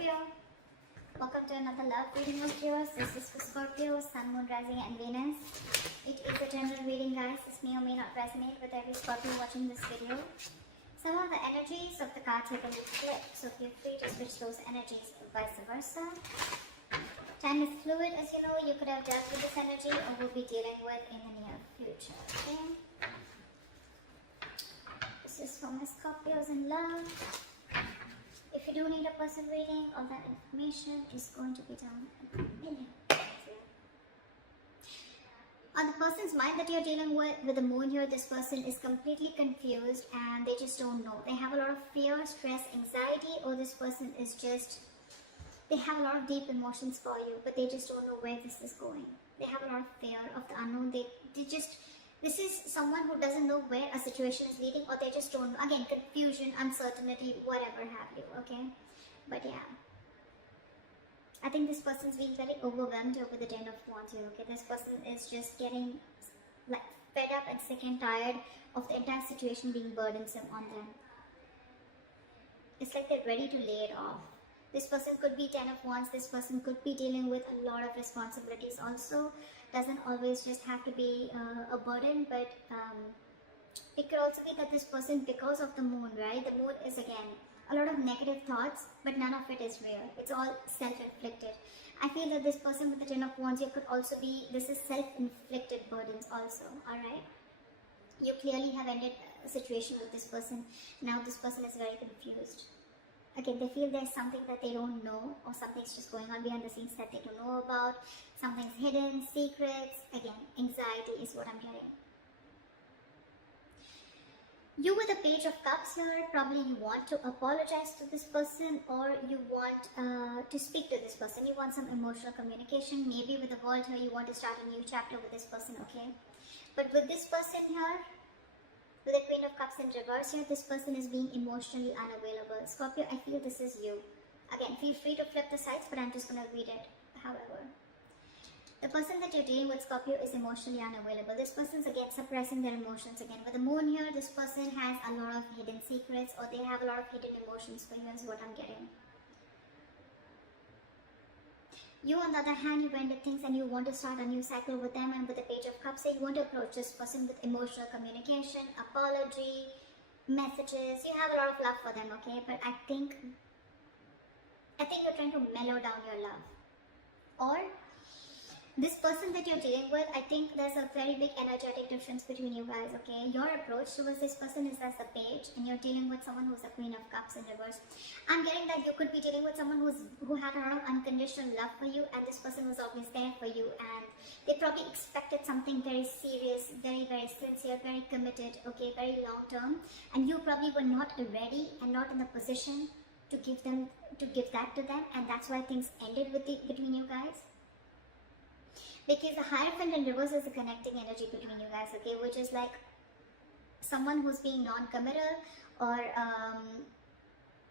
Scorpio. Welcome to another love reading of yours. This is for Scorpio, Sun, Moon, Rising and Venus. It is a general reading, guys. This may or may not resonate with every Scorpio watching this video. Some of the energies of the cards have been flipped, so feel free to switch those energies or vice versa. Time is fluid, as you know. You could have dealt with this energy or will be dealing with in the near future. Okay? This is for my Scorpios in love. If you do need a person reading, all that information is going to be down below. On the person's mind that you're dealing with the moon here, this person is completely confused and they just don't know. They have a lot of fear, stress, anxiety, or this person is just, they have a lot of deep emotions for you, but they just don't know where this is going. They have a lot of fear of the unknown. This is someone who doesn't know where a situation is leading, or they just don't know. Again, confusion, uncertainty, whatever have you, okay? But yeah. I think this person's being very overwhelmed over the Ten of Wands here, okay? This person is just getting like fed up and sick and tired of the entire situation being burdensome on them. It's like they're ready to lay it off. This person could be Ten of Wands. This person could be dealing with a lot of responsibilities also. Doesn't always just have to be a burden, but it could also be that this person, because of the moon, right? The moon is again a lot of negative thoughts, but none of it is real. It's all self-inflicted. I feel that this person with the Ten of Wands here could also be, this is self-inflicted burdens also, alright? You clearly have ended a situation with this person. Now this person is very confused. Again, they feel there's something that they don't know, or something's just going on behind the scenes that they don't know about. Something's hidden, secrets. Again, anxiety is what I'm getting. You with a Page of Cups here, probably you want to apologize to this person, or you want to speak to this person. You want some emotional communication. Maybe with the World here, you want to start a new chapter with this person, okay? But with this person here, with the Queen of Cups in reverse here, this person is being emotionally unavailable. Scorpio, I feel this is you. Again, feel free to flip the sides, but I'm just going to read it. However, the person that you're dealing with, Scorpio, is emotionally unavailable. This person's again suppressing their emotions again. With the moon here, this person has a lot of hidden secrets, or they have a lot of hidden emotions for you, is what I'm getting. You, on the other hand, you ended things and you want to start a new cycle with them, and with the Page of Cups, you want to approach this person with emotional communication, apology, messages. You have a lot of love for them, okay? But I think you're trying to mellow down your love. Or this person that you're dealing with, I think there's a very big energetic difference between you guys, okay? Your approach towards this person is as a page, and you're dealing with someone who's a Queen of Cups in reverse. I'm getting that you could be dealing with someone who had a lot of unconditional love for you, and this person was always there for you, and they probably expected something very serious, very, very sincere, very committed, okay, very long term, and you probably were not ready and not in the position to give that to them, and that's why things ended between you guys. Because the Hierophant in reverse is a connecting energy between you guys, okay, which is like someone who's being non-committal, or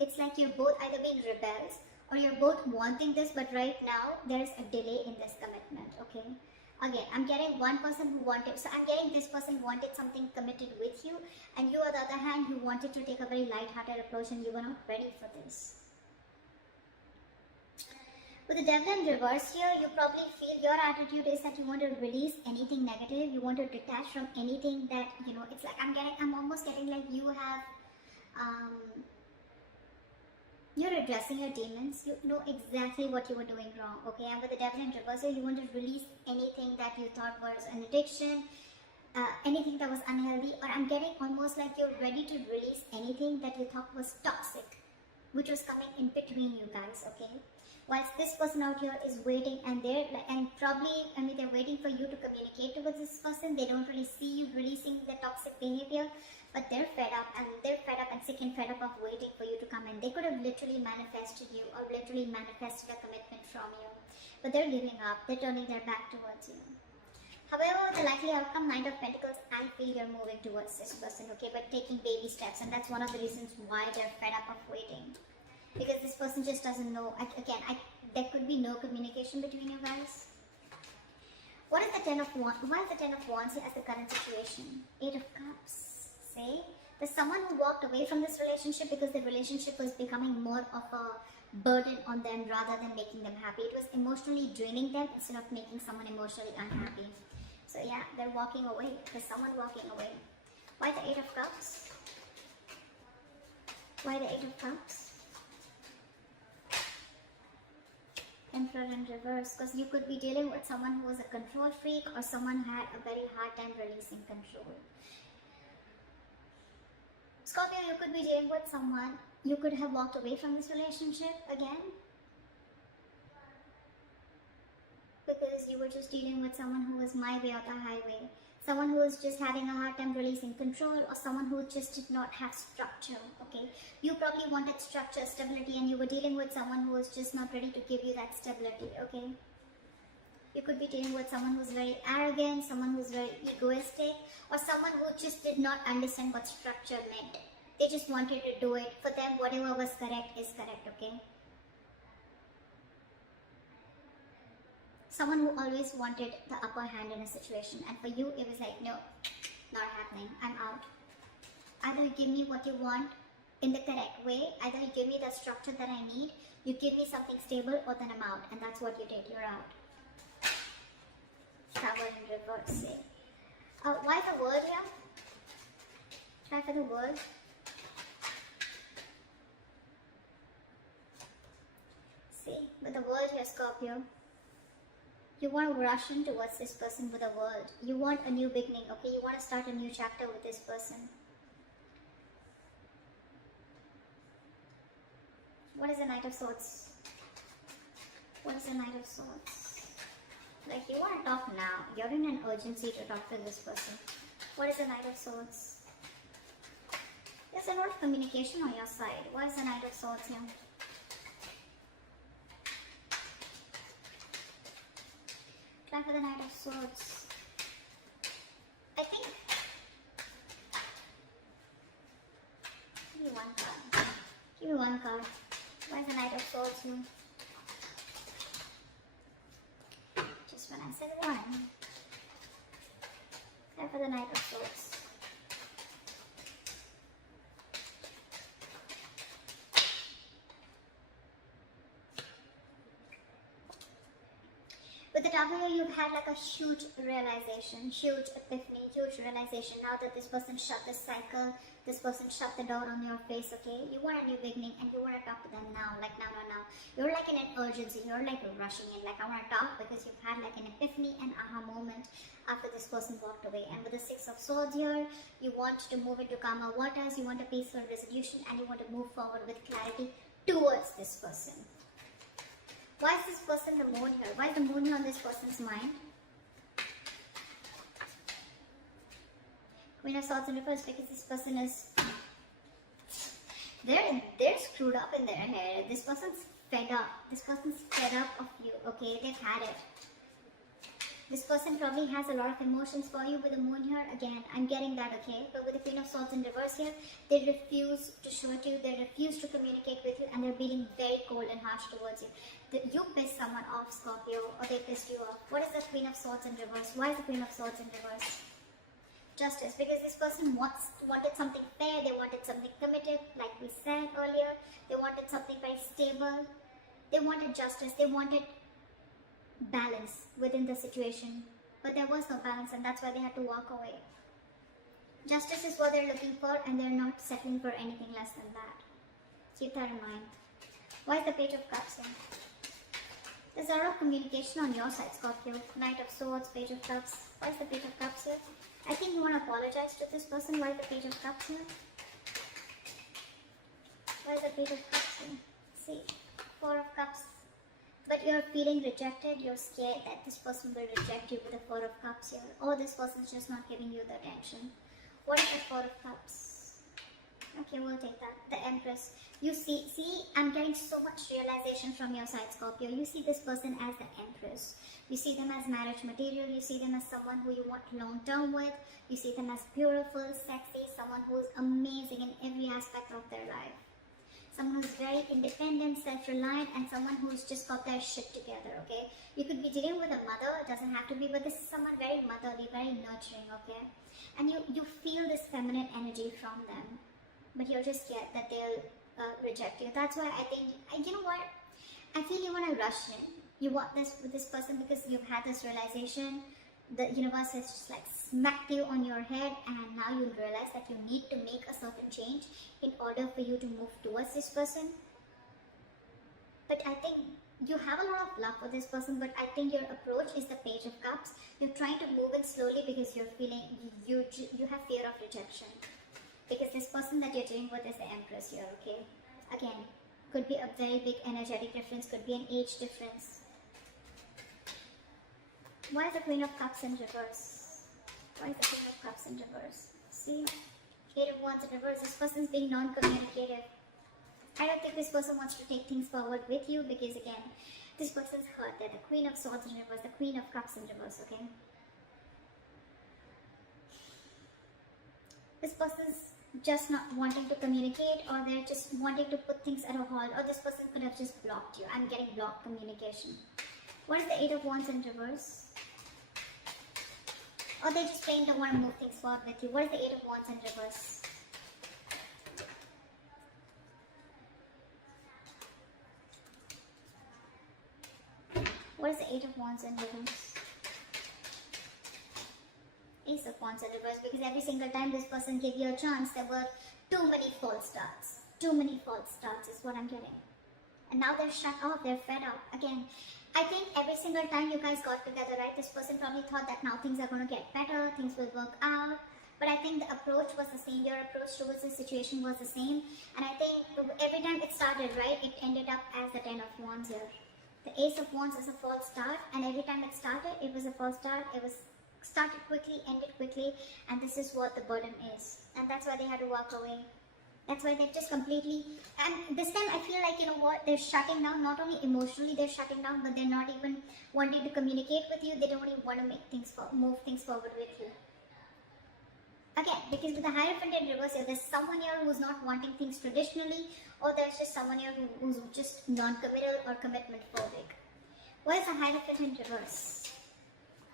it's like you're both either being rebels, or you're both wanting this, but right now there's a delay in this commitment, okay? Again, I'm getting one person who wanted, so I'm getting this person wanted something committed with you, and you, on the other hand, you wanted to take a very light-hearted approach, and you were not ready for this. With the Devil in reverse here, you probably feel your attitude is that you want to release anything negative. You want to detach from anything that, you know, it's like I'm almost getting like you have, you're addressing your demons. You know exactly what you were doing wrong, okay? And with the Devil in reverse here, you want to release anything that you thought was an addiction, anything that was unhealthy, or I'm getting almost like you're ready to release anything that you thought was toxic, which was coming in between you guys, okay? Whilst this person out here is waiting, and they're waiting for you to communicate with this person. They don't really see you releasing the toxic behavior, but they're fed up and sick and fed up of waiting for you to come in. They could have literally manifested you, or literally manifested a commitment from you, but they're giving up. They're turning their back towards you. However, the likely outcome, Knight of Pentacles, I feel you're moving towards this person, okay, but taking baby steps, and that's one of the reasons why they're fed up of waiting. Because this person just doesn't know. There could be no communication between you guys. What is the Ten of Wands? Why is the Ten of Wands here as the current situation? 8 of Cups. Say, There's someone who walked away from this relationship because the relationship was becoming more of a burden on them rather than making them happy. It was emotionally draining them instead of making someone emotionally unhappy. So yeah, they're walking away. There's someone walking away. Why the 8 of Cups? Why the 8 of Cups? Emperor in reverse, because you could be dealing with someone who was a control freak or someone who had a very hard time releasing control. Scorpio, you could be dealing with someone, you could have walked away from this relationship again because you were just dealing with someone who was my way or the highway. Someone who was just having a hard time releasing control, or someone who just did not have structure, okay? You probably wanted structure, stability, and you were dealing with someone who was just not ready to give you that stability, okay? You could be dealing with someone who's very arrogant, someone who's very egoistic, or someone who just did not understand what structure meant. They just wanted to do it. For them, whatever was correct is correct, okay? Someone who always wanted the upper hand in a situation, and for you it was like, no, not happening, I'm out. Either you give me what you want in the correct way, either you give me the structure that I need, you give me something stable, or then I'm out. And that's what you did, you're out. Tower in reverse, say. Why the World here? Try for the World. See, with the World here, Scorpio, you want to rush in towards this person with a world. You want a new beginning, okay? You want to start a new chapter with this person. What is the Knight of Swords? What is the Knight of Swords? Like, you want to talk now. You're in an urgency to talk to this person. What is the Knight of Swords? There's a lot of communication on your side. What is the Knight of Swords here? Try for the Knight of Swords. I think... Give me one card. Give me one card. Why is the Knight of Swords here? Just when I said one. Try for the Knight of Swords. With the Tower, you've had like a huge realization, huge epiphany, huge realization. Now that this person shut the cycle, this person shut the door on your face, okay? You want a new beginning and you want to talk to them now, like now. You're like in an urgency, you're like rushing in, like I want to talk because you've had like an epiphany and aha moment after this person walked away. And with the Six of Swords here, you want to move into calmer waters, you want a peaceful resolution, and you want to move forward with clarity towards this person. Why is this person the moon here? Why is the moon here on this person's mind? Queen of Swords in reverse, because this person is... They're screwed up in their head. This person's fed up. This person's fed up of you, okay? They've had it. This person probably has a lot of emotions for you with the moon here. Again, I'm getting that, okay? But with the Queen of Swords in reverse here, they refuse to show it to you. They refuse to communicate with you, and they're being very cold and harsh towards you. You pissed someone off, Scorpio, or they pissed you off. What is the Queen of Swords in reverse? Why is the Queen of Swords in reverse? Justice, because this person wanted something fair, they wanted something committed, like we said earlier. They wanted something very stable. They wanted justice. They wanted balance within the situation, but there was no balance, and that's why they had to walk away. Justice is what they're looking for, and they're not settling for anything less than that. Keep that in mind. Why is the Page of Cups here? There's a lot of communication on your side, Scorpio. Knight of Swords, Page of Cups. Why is the Page of Cups here? I think you want to apologize to this person. Why is the Page of Cups here? Why is the Page of Cups here? See, Four of Cups. But you're feeling rejected, you're scared that this person will reject you with the Four of Cups here. Or this person's just not giving you the attention. What is the Four of Cups? Okay, we'll take that. The Empress. You see, I'm getting so much realization from your side, Scorpio. You see this person as the Empress. You see them as marriage material. You see them as someone who you want long term with. You see them as beautiful, sexy, someone who is amazing in every aspect of their life. someone who's very independent, self-reliant, and someone who's just got their shit together, okay? You could be dealing with a mother, it doesn't have to be, but this is someone very motherly, very nurturing, okay? And you feel this feminine energy from them, but you're just scared that they'll reject you. That's why I think, you know what? I feel you want to rush in. You want this with this person because you've had this realization. The universe has just like smacked you on your head, and now you realize that you need to make a certain change in order for you to move towards this person. But I think you have a lot of love for this person, but I think your approach is the Page of Cups. You're trying to move in slowly because you're feeling you have fear of rejection. Because this person that you're dealing with is the Empress here, okay? Again, could be a very big energetic difference, could be an age difference. Why is the Queen of Cups in reverse? Why is the Queen of Cups in reverse? See? Eight of Wands in reverse. This person is being non-communicative. I don't think this person wants to take things forward with you because, again, this person's hurt. They're the Queen of Swords in reverse, the Queen of Cups in reverse, okay? This person's just not wanting to communicate, or they're just wanting to put things at a halt, or this person could have just blocked you. I'm getting blocked communication. What is the Eight of Wands in reverse? Or they just plain don't want to move things forward with you. What is the Eight of Wands in reverse? What is the Eight of Wands in reverse? Ace of Wands in reverse, because every single time this person gave you a chance, there were too many false starts. Too many false starts is what I'm getting. And now they're shut off, they're fed up. Again, I think every single time you guys got together, right, this person probably thought that now things are going to get better, things will work out. But I think the approach was the same, your approach towards the situation was the same. And I think every time it started, right, it ended up as the Ten of Wands here. The Ace of Wands is a false start, and every time it started, it was a false start. It was started quickly, ended quickly, and this is what the burden is. And that's why they had to walk away. That's why they're just completely, and this time I feel like, you know what, they're shutting down. Not only emotionally they're shutting down, but they're not even wanting to communicate with you. They don't even want to make things move things forward with you. Again, because with the Hierophant in reverse, if there's someone here who's not wanting things traditionally, or there's just someone here who's just non-committal or commitment phobic. What is the Hierophant in reverse?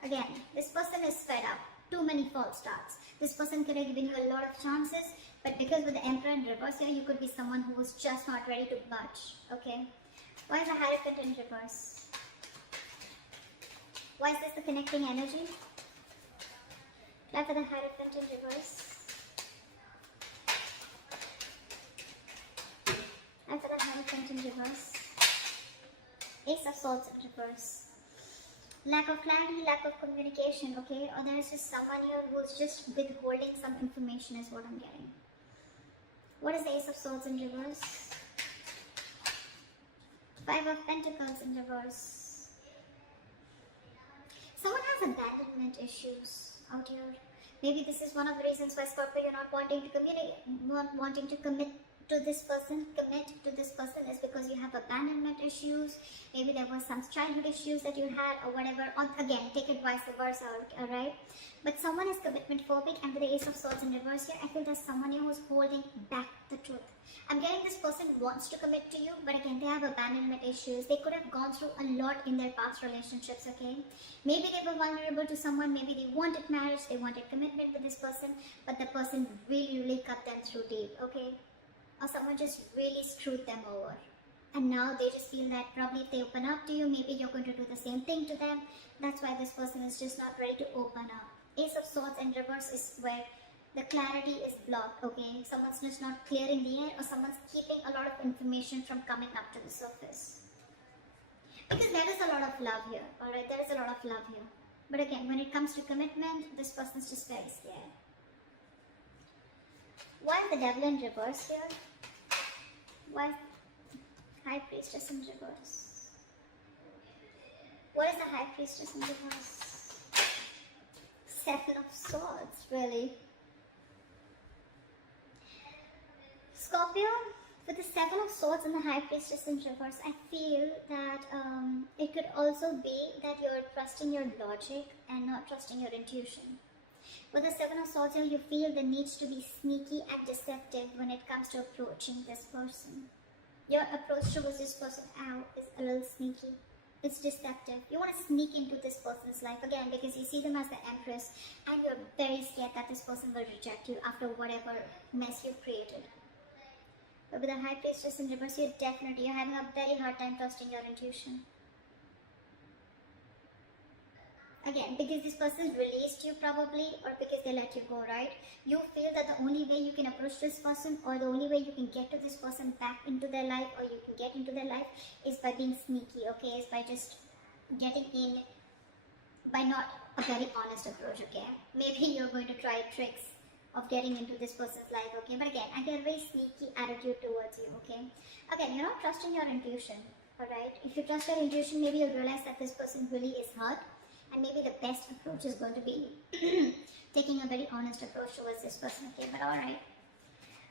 Again, this person is fed up. Too many false starts. This person could have given you a lot of chances, but because with the Emperor in reverse here, you could be someone who was just not ready to budge. Okay? Why is the Hierophant in reverse? Why is this the connecting energy? Try for the Hierophant in reverse. Try for the Hierophant in reverse. Ace of Swords in reverse. Lack of clarity, lack of communication, okay? Or there's just someone here who's just withholding some information is what I'm getting. What is the Ace of Swords in reverse? Five of Pentacles in reverse. Someone has abandonment issues out here. Maybe this is one of the reasons why, Scorpio, you're not wanting to communicate, not wanting to commit to this person, is because you have abandonment issues. Maybe there were some childhood issues that you had or whatever. Again, take it vice versa, alright? But someone is commitment phobic, and with the Ace of Swords in reverse here, I feel there's someone here who's holding back the truth. I'm getting this person wants to commit to you, but again, they have abandonment issues. They could have gone through a lot in their past relationships, okay? Maybe they were vulnerable to someone, maybe they wanted marriage, they wanted commitment with this person, but the person really cut them through deep, okay? Or someone just really screwed them over. And now they just feel that probably if they open up to you, maybe you're going to do the same thing to them. That's why this person is just not ready to open up. Ace of Swords in reverse is where the clarity is blocked, okay? Someone's just not clearing the air, or someone's keeping a lot of information from coming up to the surface. Because there is a lot of love here, alright? There is a lot of love here. But again, when it comes to commitment, this person's just very scared. Why is the Devil in reverse here? Why is High Priestess in reverse? What is the High Priestess in reverse? Seven of Swords, really? Scorpio, with the Seven of Swords and the High Priestess in reverse, I feel that it could also be that you're trusting your logic and not trusting your intuition. With the Seven of Swords here, you feel the need to be sneaky and deceptive when it comes to approaching this person. Your approach towards this person out is a little sneaky. It's deceptive. You want to sneak into this person's life again because you see them as the empress and you're very scared that this person will reject you after whatever mess you created. But with the high priestess in reverse, you're having a very hard time trusting your intuition. Again, because this person released you probably, or because they let you go, right? You feel that the only way you can approach this person, or the only way you can get to this person back into their life, or you can get into their life, is by being sneaky, okay? Is by just getting in, by not a very honest approach, okay? Maybe you're going to try tricks of getting into this person's life, okay? But again, I get a very sneaky attitude towards you, okay? Again, you're not trusting your intuition, alright? If you trust your intuition, maybe you'll realize that this person really is hurt. And maybe the best approach is going to be taking a very honest approach towards this person, okay? But alright.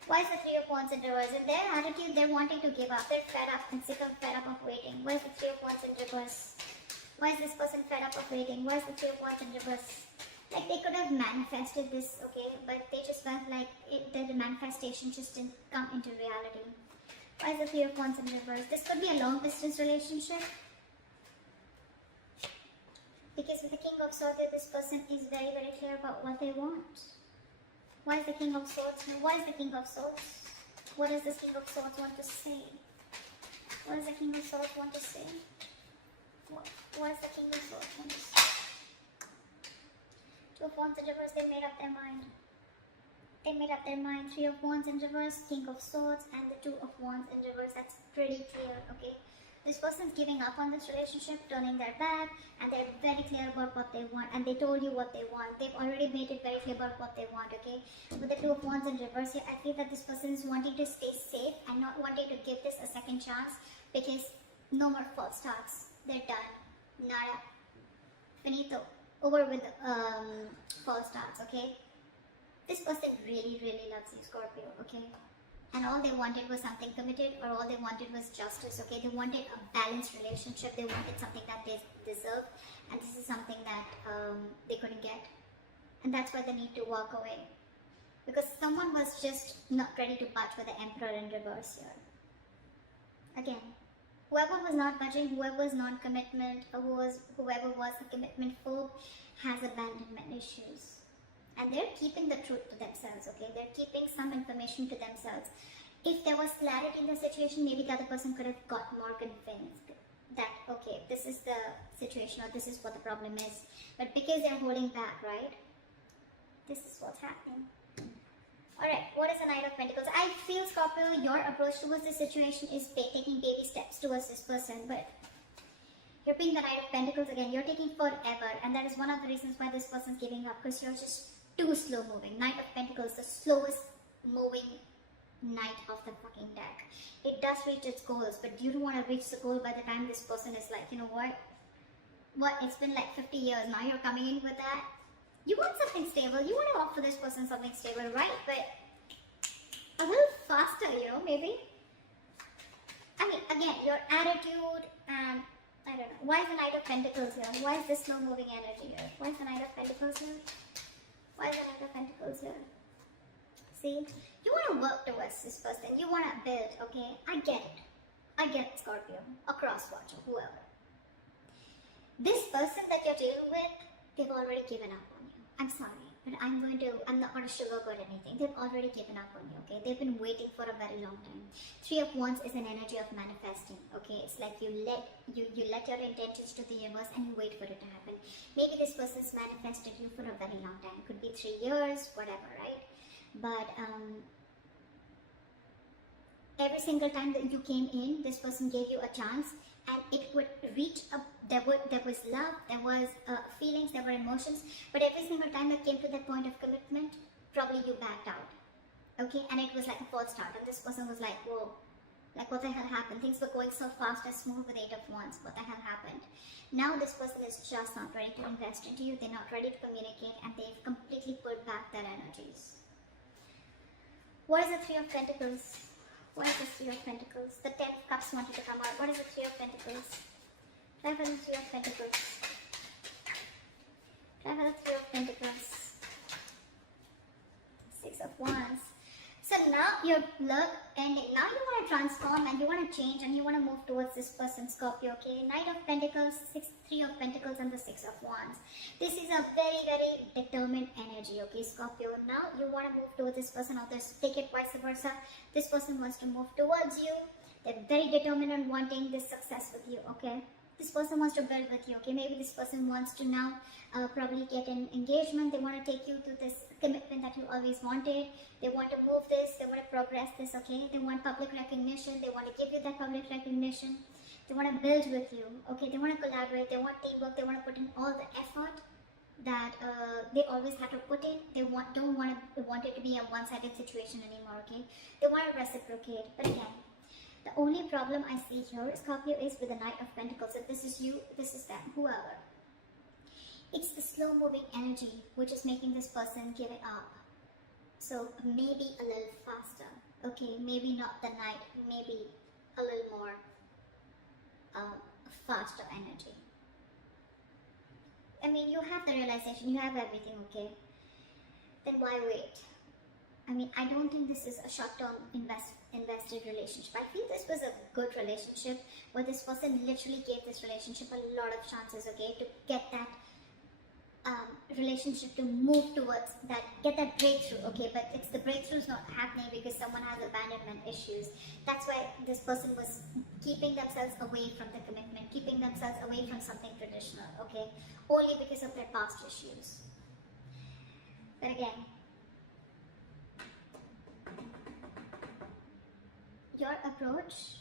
Why is the Three of Wands in reverse? In their attitude, they're wanting to give up. They're fed up and fed up of waiting. Why is the Three of Wands in reverse? Why is this person fed up of waiting? Why is the Three of Wands in reverse? Like they could have manifested this, okay? But they just felt like the manifestation just didn't come into reality. Why is the Three of Wands in reverse? This could be a long distance relationship. Because with the King of Swords, this person is very, very clear about what they want. Why is the King of Swords? Why is the King of Swords? What does this King of Swords want to say? What does the King of Swords want to say? What does the King of Swords want to say? Two of Wands in reverse, they made up their mind. They made up their mind. Three of Wands in reverse, King of Swords, and the Two of Wands in reverse. That's pretty clear, okay? This person's giving up on this relationship, turning their back, and they're very clear about what they want, and they told you what they want. They've already made it very clear about what they want, okay? With the Two of Wands in reverse here, I feel that this person is wanting to stay safe and not wanting to give this a second chance because no more false starts. They're done. Nada. Finito. Over with false starts, okay? This person really, really loves you, Scorpio, okay? And all they wanted was something committed, or all they wanted was justice, okay? They wanted a balanced relationship. They wanted something that they deserve, and this is something that they couldn't get. And that's why they need to walk away. Because someone was just not ready to budge with the Emperor in reverse here. Again, whoever was not budging, whoever was non-commitment, or whoever was a commitment phobe has abandonment issues. And they're keeping the truth to themselves, okay? They're keeping some information to themselves. If there was clarity in the situation, maybe the other person could have got more convinced that, okay, this is the situation or this is what the problem is. But because they're holding back, right? This is what's happening. Alright, what is the Knight of Pentacles? I feel, Scorpio, your approach towards this situation is taking baby steps towards this person. But you're being the Knight of Pentacles again. You're taking forever. And that is one of the reasons why this person's giving up. Because you're just too slow moving. Knight of Pentacles, the slowest moving knight of the fucking deck. It does reach its goals, but you don't want to reach the goal by the time this person is like, you know what? It's been like 50 years, now you're coming in with that? You want something stable, you want to offer this person something stable, right? But a little faster, you know, maybe? I mean, again, your attitude and, I don't know, why is the Knight of Pentacles here? Why is this slow moving energy here? Why is the Knight of Pentacles here? Why is the Knight of Pentacles here? See? You want to work towards this person. You want to build, okay? I get it. I get it, Scorpio. A crosswatcher, whoever. This person that you're dealing with, they've already given up on you. I'm sorry, but I'm not going to sugarcoat anything. They've already given up on you, okay? They've been waiting for a very long time. Three of Wands is an energy of manifesting, okay? It's like you let your intentions to the universe and you wait for it to happen. Maybe this person's manifested you for a very long time. It could be 3 years, whatever, right? But every single time that you came in, this person gave you a chance, and it would reach up. There was love, there was feelings, there were emotions, but every single time that came to that point of commitment, probably you backed out, okay? And it was like a false start, and this person was like, whoa, like what the hell happened? Things were going so fast and smooth with 8 of Wands. What the hell happened? Now this person is just not ready to invest into you. They're not ready to communicate, and they've completely pulled back their energies. What is the Three of Pentacles? What is the Three of Pentacles? The 10 of Cups wanted to come out. What is the Three of Pentacles? Try for the Three of Pentacles. Try for the Three of Pentacles. 6 of Wands. So So now your love ending. Now you want to transform and you want to change and you want to move towards this person, Scorpio, okay? Knight of Pentacles, Three of Pentacles and the Six of Wands. This is a very, very determined energy, okay, Scorpio? Now you want to move towards this person, or this, take it vice versa. This person wants to move towards you. They're very determined on wanting this success with you, okay? This person wants to build with you, okay? Maybe this person wants to now probably get an engagement. They want to take you to this commitment that you always wanted. They want to move this. They want to progress this, okay? They want public recognition. They want to give you that public recognition. They want to build with you, okay? They want to collaborate. They want teamwork. They want to put in all the effort that they always have to put in. They don't want it to be a one-sided situation anymore, okay? They want to reciprocate. But again, the only problem I see here, Scorpio, is with the Knight of Pentacles. If this is you, this is them, whoever. It's the slow-moving energy which is making this person give it up. So maybe a little faster. Okay, maybe not the Knight, maybe a little more faster energy. I mean, you have the realization, you have everything, okay? Then why wait? I mean, I don't think this is a short-term invested relationship. I feel this was a good relationship where this person literally gave this relationship a lot of chances, okay, to get that relationship to move towards that, get that breakthrough, okay, but it's the breakthrough's not happening because someone has abandonment issues. That's why this person was keeping themselves away from the commitment, keeping themselves away from something traditional, okay, only because of their past issues. But again, your approach,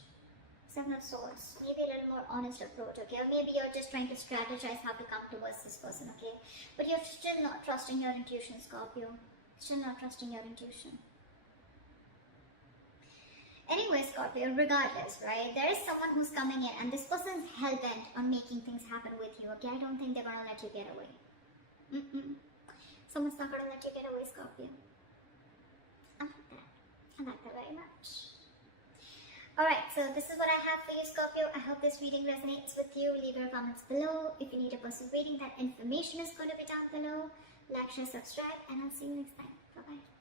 Seven of Swords, maybe a little more honest approach, okay? Or maybe you're just trying to strategize how to come towards this person, okay? But you're still not trusting your intuition, Scorpio. Still not trusting your intuition. Anyway, Scorpio, regardless, right? There is someone who's coming in and this person's hell-bent on making things happen with you, okay? I don't think they're going to let you get away. Someone's not going to let you get away, Scorpio. I like that. I like that very much. Alright, so this is what I have for you, Scorpio. I hope this reading resonates with you. Leave your comments below. If you need a personal reading, that information is going to be down below. Like, share, subscribe, and I'll see you next time. Bye-bye.